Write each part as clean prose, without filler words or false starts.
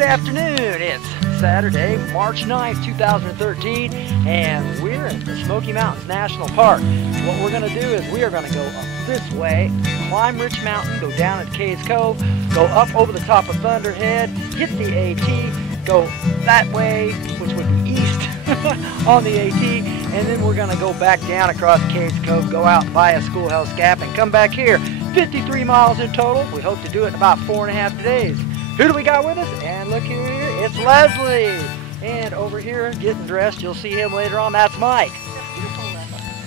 Good afternoon. It's Saturday, March 9th, 2013, and we're in the Smoky Mountains National Park. What we're going to do is we are going to go up this way, climb Rich Mountain, go down at Cay's Cove, go up over the top of Thunderhead, hit the AT, go that way, which would be east on the AT, and then we're going to go back down across Cay's Cove, go out by a schoolhouse gap, and come back here. 53 miles in total. We hope to do it in about 4.5 days. Who do we got with us? And look here, it's Leslie. And over here, getting dressed, you'll see him later on, that's Mike.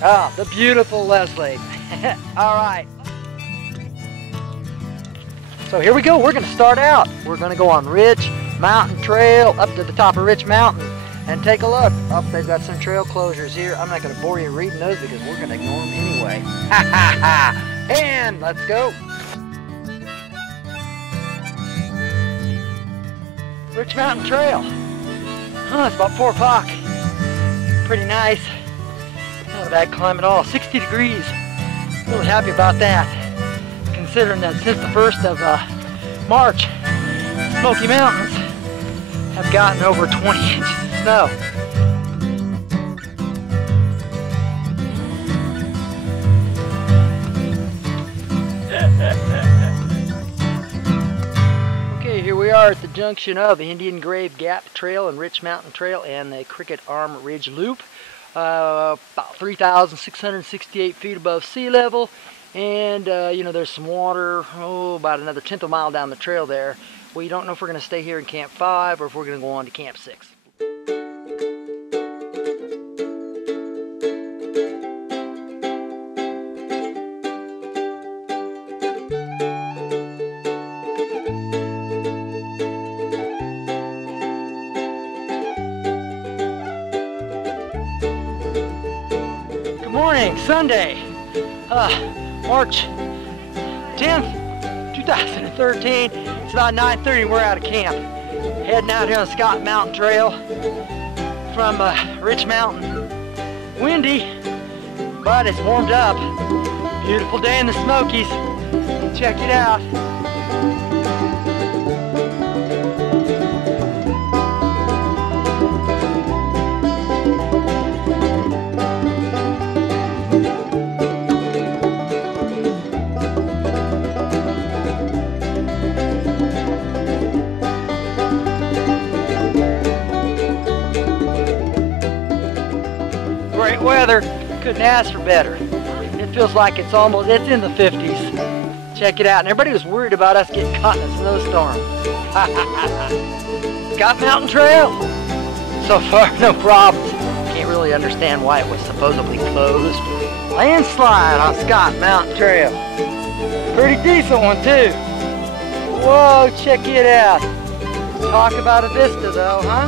Ah, the beautiful Leslie. All right. So here we go, we're gonna start out. We're gonna go on Rich Mountain Trail up to the top of Rich Mountain and take a look. Oh, they've got some trail closures here. I'm not gonna bore you reading those because we're gonna ignore them anyway. Ha ha ha. And let's go. Rich Mountain Trail. Oh, it's about 4 o'clock. Pretty nice. Not a bad climb at all. 60 degrees. Really happy about that. Considering that since the 1st of March, Smoky Mountains have gotten over 20 inches of snow. Okay, here we are at the junction of Indian Grave Gap Trail and Rich Mountain Trail and the Cricket Arm Ridge Loop. About 3,668 feet above sea level, and you know, there's some water, about another 1/10 of a mile down the trail there. We don't know if we're going to stay here in Camp 5 or if we're going to go on to Camp 6. Morning, Sunday, March 10th, 2013. It's about 9:30 and we're out of camp. Heading out here on the Scott Mountain Trail from Rich Mountain. Windy, but it's warmed up. Beautiful day in the Smokies. Check it out. Great weather, couldn't ask for better. It feels like it's in the 50s. Check it out, and everybody was worried about us getting caught in a snowstorm. Scott Mountain Trail, so far no problems. Can't really understand why it was supposedly closed. Landslide on Scott Mountain Trail. Pretty decent one too. Whoa, check it out. Talk about a vista though, huh?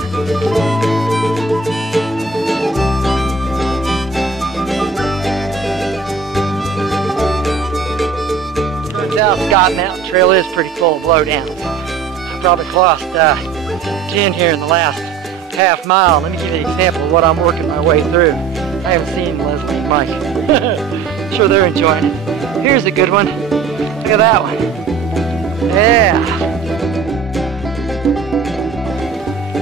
Scott Mountain Trail is pretty full of blowdowns. I probably crossed 10 here in the last half mile. Let me give you an example of what I'm working my way through. I haven't seen Leslie and Mike. I'm sure they're enjoying it. Here's a good one. Look at that one. Yeah.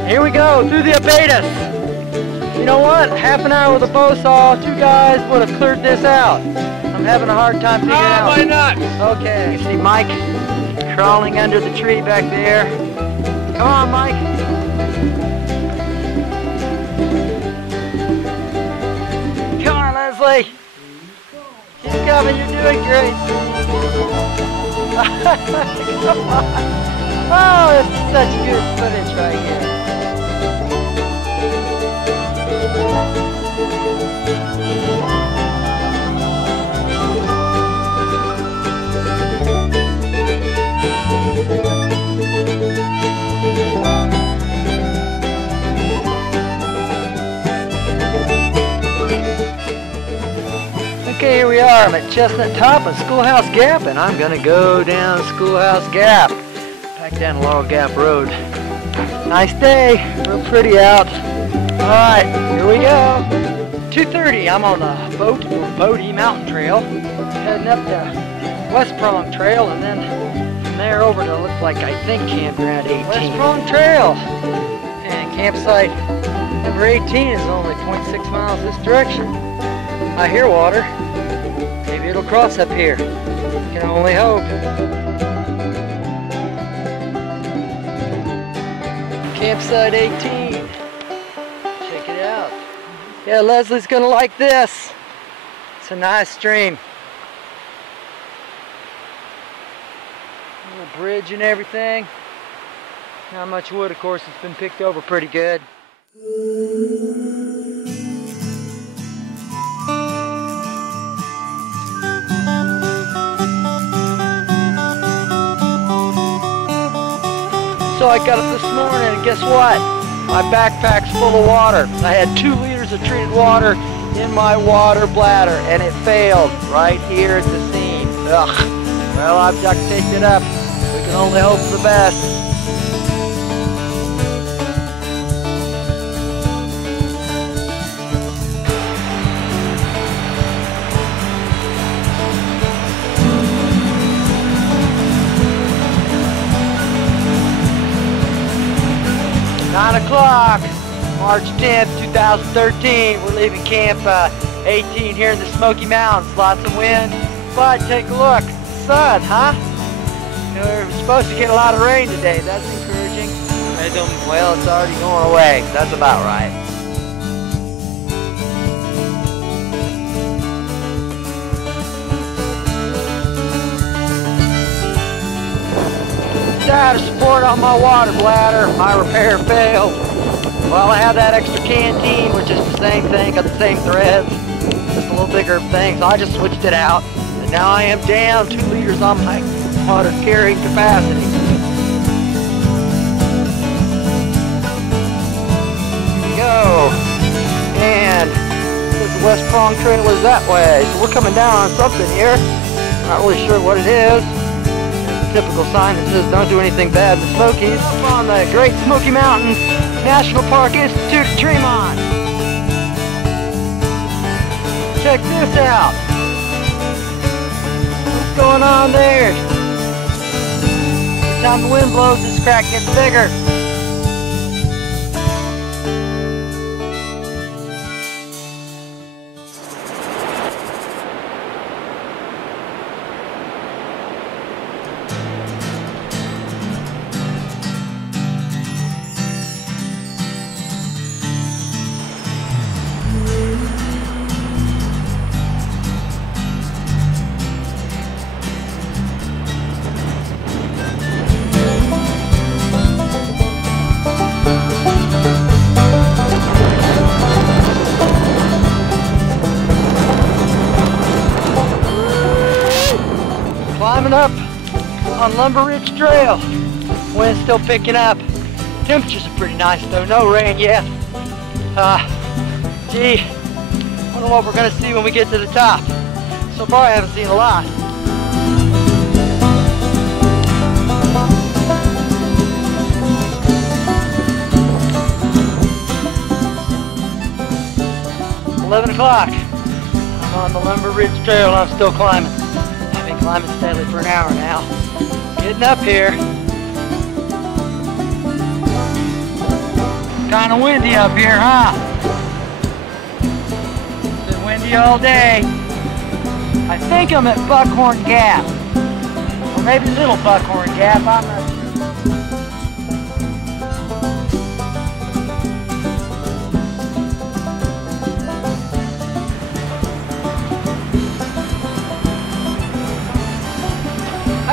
Here we go, through the Abatis. You know what? Half an hour with a bow saw, 2 guys would have cleared this out. I'm having a hard time figuring out. Why not? Okay, you see Mike crawling under the tree back there. Come on, Mike. Come on, Leslie. Keep coming, you're doing great. Come on. Oh, this is such good footage right here. Okay, here we are. I'm at Chestnut Top and Schoolhouse Gap, and I'm gonna go down Schoolhouse Gap, back down Laurel Gap Road. Nice day, real pretty out. All right, here we go. 2:30. I'm on the Bodie Mountain Trail, heading up to West Prong Trail, and then from there over to looks like I think campground 18. West Prong Trail. And campsite number 18 is only 0.6 miles this direction. I hear water. Maybe it'll cross up here. Can only hope. Campsite 18. Check it out. Yeah, Leslie's gonna like this. It's a nice stream. Little bridge and everything. Not much wood, of course. It's been picked over pretty good. So I got up this morning and guess what? My backpack's full of water. I had 2 liters of treated water in my water bladder and it failed right here at the seam. Ugh. Well, I've duct taped it up. We can only hope for the best. O'clock, March 10th, 2013. We're leaving camp 18 here in the Smoky Mountains. Lots of wind, but take a look. Sun, huh? You know, we're supposed to get a lot of rain today. That's encouraging. Well, it's already going away. That's about right. Out of support on my water bladder. My repair failed. Well, I have that extra canteen, which is the same thing, got the same threads, just a little bigger thing, so I just switched it out. And now I am down 2 liters on my water carrying capacity. Here we go. And the West Prong Trail is that way. So we're coming down on something here. Not really sure what it is. Typical sign that says don't do anything bad in the Smokies. Up on the Great Smoky Mountains National Park Institute of Tremont. Check this out. What's going on there? Every time the wind blows, this crack gets bigger. Climbing up on Lumber Ridge Trail. Wind's still picking up. Temperatures are pretty nice though, no rain yet. Gee, I don't know what we're gonna see when we get to the top. So far I haven't seen a lot. It's 11 o'clock. I'm on the Lumber Ridge Trail and I'm still climbing. Climbing steadily for an hour now. Getting up here. Kind of windy up here, huh? It's been windy all day. I think I'm at Buckhorn Gap. Or maybe Little Buckhorn Gap, I'm not sure.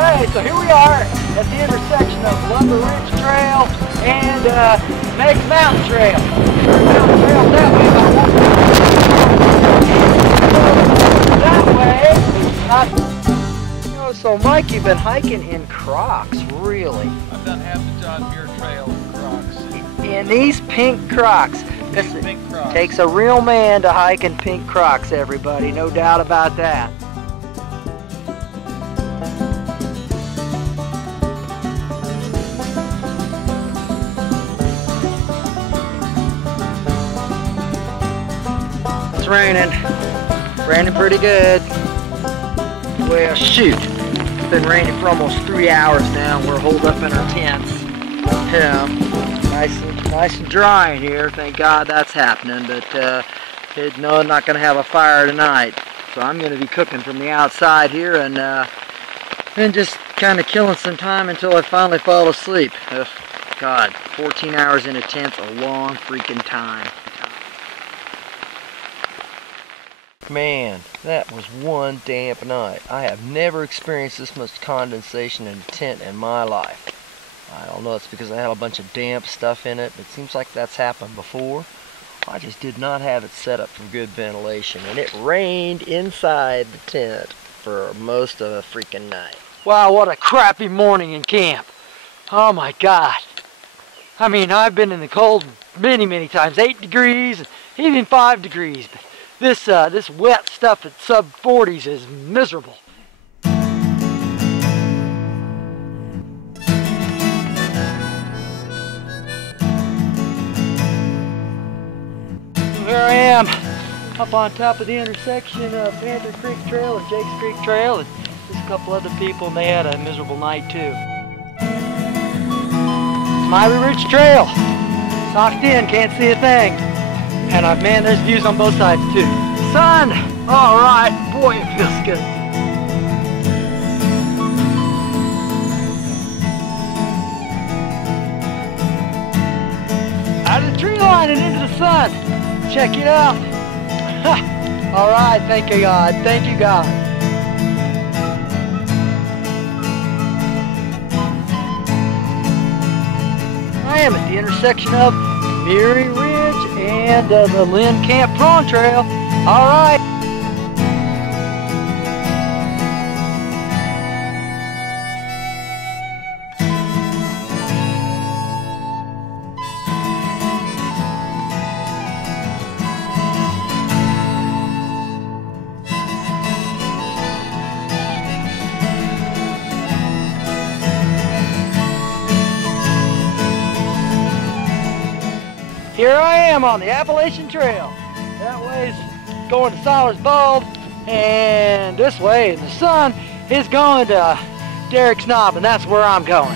Hey, so here we are at the intersection of Lumber Ridge Trail and Meg Mountain Trail. Mountain Trail that way about 1 that way. You know, so Mike, you've been hiking in Crocs, really? I've done half the John Muir Trail in Crocs. In these pink Crocs. Listen, pink Crocs. Takes a real man to hike in pink Crocs, everybody. No doubt about that. Raining pretty good. Well, shoot. been raining for almost 3 hours now. We're holed up in our tents. Yeah, nice and dry in here. Thank God that's happening. But no, I'm not going to have a fire tonight. So I'm going to be cooking from the outside here and just kind of killing some time until I finally fall asleep. God, 14 hours in a tent's a long freaking time. Man, that was one damp night. I have never experienced this much condensation in a tent in my life. I don't know, it's because I had a bunch of damp stuff in it, but it seems like that's happened before. I just did not have it set up for good ventilation, and it rained inside the tent for most of the freaking night. Wow, what a crappy morning in camp. Oh my God. I mean, I've been in the cold many times, 8 degrees, even 5 degrees, but this wet stuff at sub 40s is miserable. Here I am, up on top of the intersection of Panther Creek Trail and Jake's Creek Trail, and there's a couple other people, and they had a miserable night too. Hoary Ridge Trail, socked in, can't see a thing. And man, there's views on both sides too. Sun, all right, boy, it feels good. Out of the tree line and into the sun. Check it out. All right, thank you God, thank you God. I am at the intersection of Hoary Ridge and the Lynn Camp Prawn Trail. All right. Here I am on the Appalachian Trail. That way's going to Soller's Bulb, and this way in the sun is going to Derek's Knob, and that's where I'm going.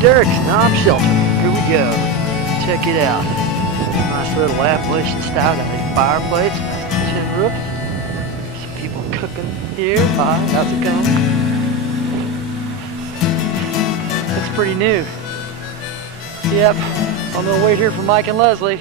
Derek's Knob Shelter. Here we go. Check it out. Nice little Appalachian style. Got a fireplace, nice tin roof. Some people cooking here. Hi, how's it going? Looks pretty new. Yep, I'm gonna wait here for Mike and Leslie.